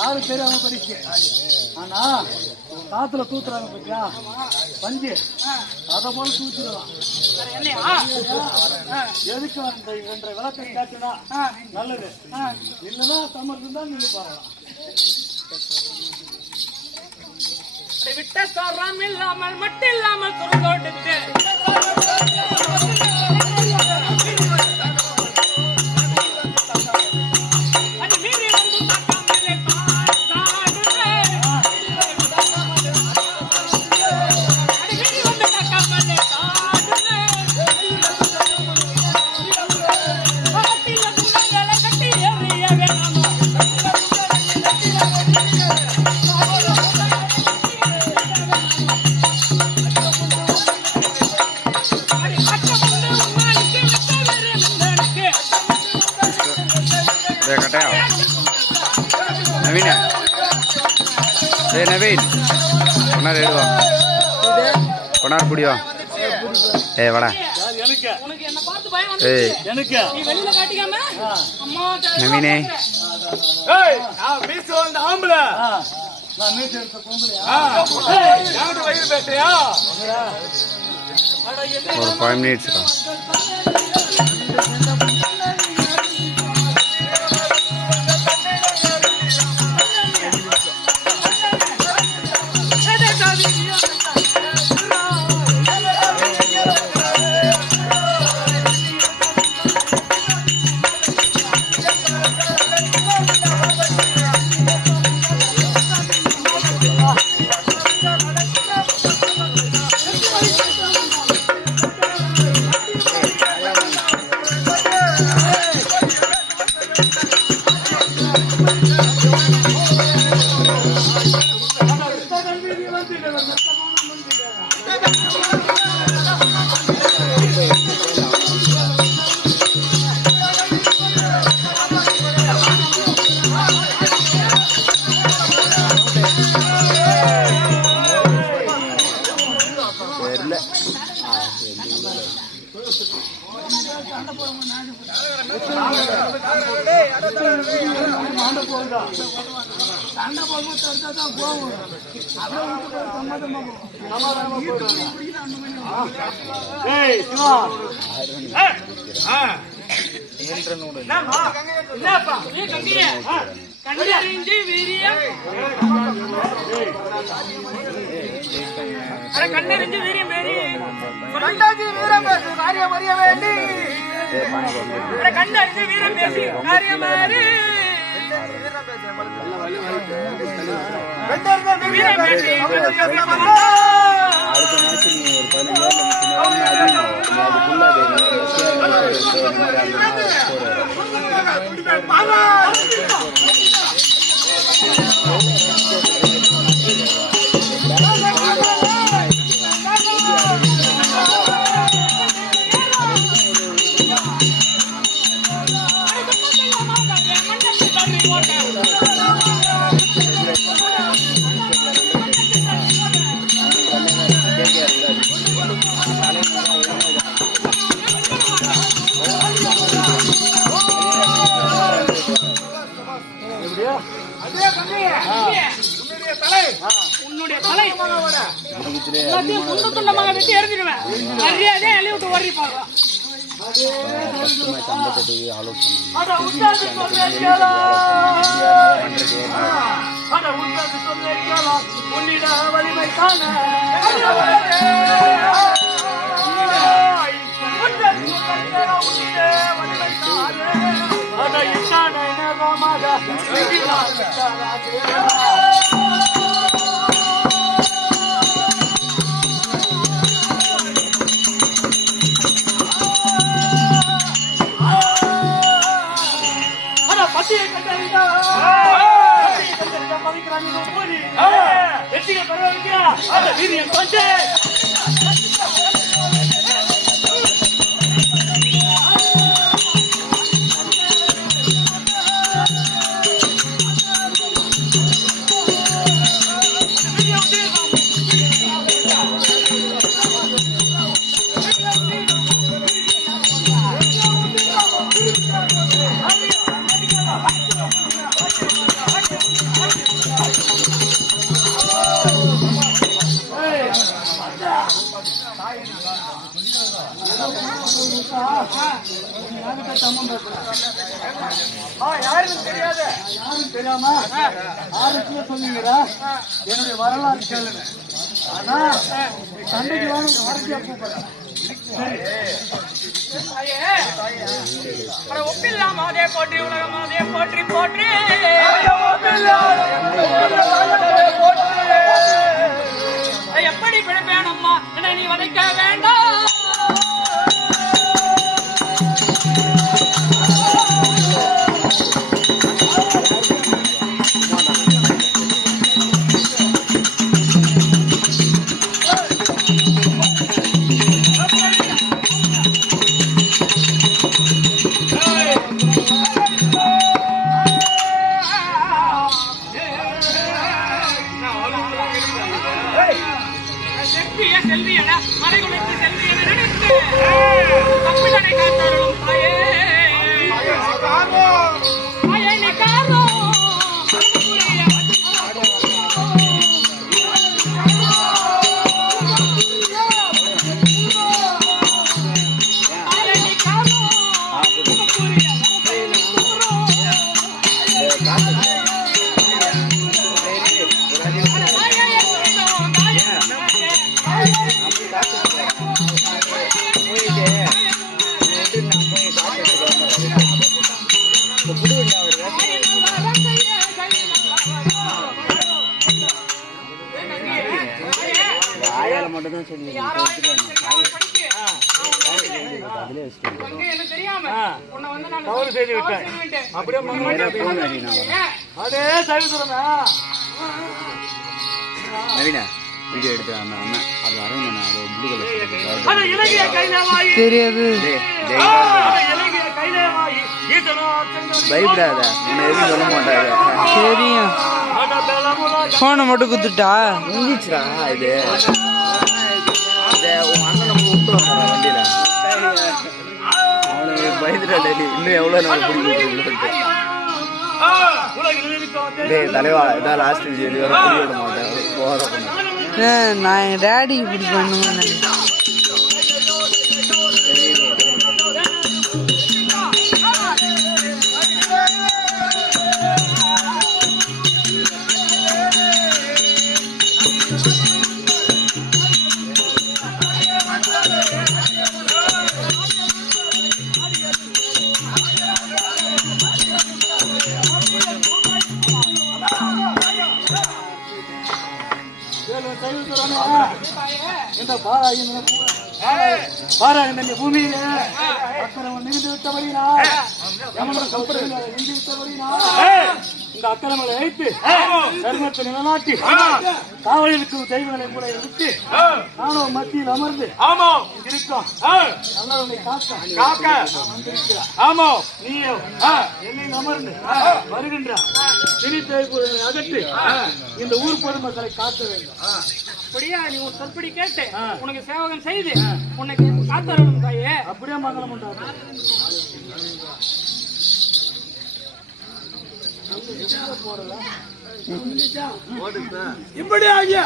யாரும் தெரியாம படிச்சு. ஆனா காத்துல தூத்துறாங்க பத்தியா பஞ்சு அத போல தூத்திடலாம். எதுக்கு அந்த 2 விளக்கை காட்டுனா நல்லது. இல்லைன்னா சமர்த்தம் தான் நீங்க பாருங்க. விட்ட சாரம் இல்லாமல் மட்டும் இல்லாமல் கொடுத்து नवीन नवीन कोणार एडुवा कोणार पुड़ियो ए वड़ा नवीने और 5 minutes का யாருக்கும் தெரியாது. யாரும் தெரியாம ஆளுக்குள்ள சொல்லுவீங்களா? என்னுடைய வரலாறு கேளுங்க. ஆனா சண்டைக்கு வேணும் வரத்தியா கூப்பிடுறேன். ஒப்பில்லாமதே போற்றி உலகமாதே போற்றி போற்றி எப்படி பிழைப்பேன் அம்மா என்னை நீ வதைக்க வேண்டாம். செல்வியன மறைகுலைத்து செல்வியன நினைத்து தப்பிதனை காத்தாரும் தாயே தாயே நீ காரோ மட்டும்தான் சொல்லி தவறு செய்து விட்டேன். அப்படியே அதே சைவசுரமா நவீனா வீடியோ எடுத்து அந்த அண்ணன் அது அரவணை அது ப்ளூ தெரியாது. பயப்படாத உன்னை எதுவும் சொல்ல மாட்டாங்க. தெரியும். போனை மட்டும் குத்துட்டா முடிஞ்சிச்சுடா. இது உன் அண்ணன் நம்ம விட்டு வந்தாரா வண்டியில அவனுக்கு பயந்துடா. இன்னும் எவ்வளோ நாள் பிடிக்கிட்டு தலைவா இதான் லாஸ்ட் இது வர புரிய விட மாட்டேன் போற. நான் என் டேடி இப்படி பண்ணுவேன். இந்த பாராயண பூமியில அக்கிரமம் நின்று விட்டபடினா நின்று விட்டபடினா இந்த அக்கிரமங்களை அழைத்து தர்மத்தை நிலநாட்டி காவலில் இருக்கும் தெய்வங்களை கூட விட்டு நானும் மத்தியில் அமர்ந்து இருக்கோம். நல்லவனை காக்க ஆமா நீயும் என்னை அமர்ந்து வருகின்ற திணித்தை அகற்றி இந்த ஊர் பொதுமக்களை காக்க வேண்டும். அப்படியே நீ உன் சொற்படி கேட்டு உனக்கு சேவகம் செய்து உனக்கு காத்தரணும் தாயே. அப்படியே மங்களம் உண்டாகும். இப்படி ஆகிய